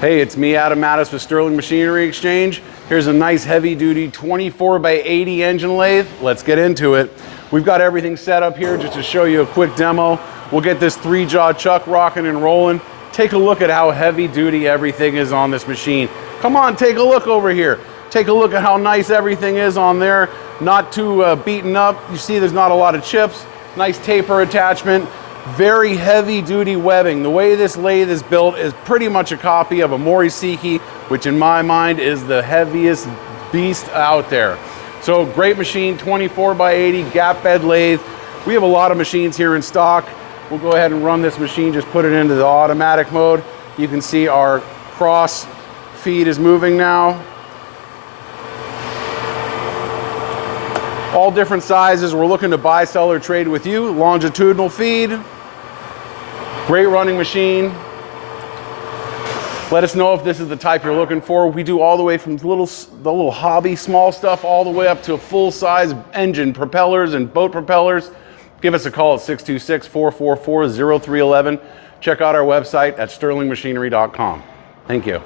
Hey, it's me, Adam Mattis with Sterling Machinery Exchange. Here's a nice heavy-duty 24x80 engine lathe. Let's get into it. We've got everything set up here just to show you a quick demo. We'll get this 3-jaw chuck rocking and rolling. Take a look at how heavy-duty everything is on this machine. Come on, take a look over here. Take a look at how nice everything is on there. Not too beaten up. You see there's not a lot of chips. Nice taper attachment. Very heavy duty webbing. The way this lathe is built is pretty much a copy of a Morisiki, which in my mind is the heaviest beast out there. So great machine, 24x80 gap bed lathe. We have a lot of machines here in stock. We'll go ahead and run this machine, just put it into the automatic mode. You can see our cross feed is moving now. All different sizes. We're looking to buy, sell, or trade with you. Longitudinal feed. Great running machine. Let us know if this is the type you're looking for. We do all the way from the little hobby, small stuff, all the way up to full-size engine propellers and boat propellers. Give us a call at 626-444-0311. Check out our website at sterlingmachinery.com. Thank you.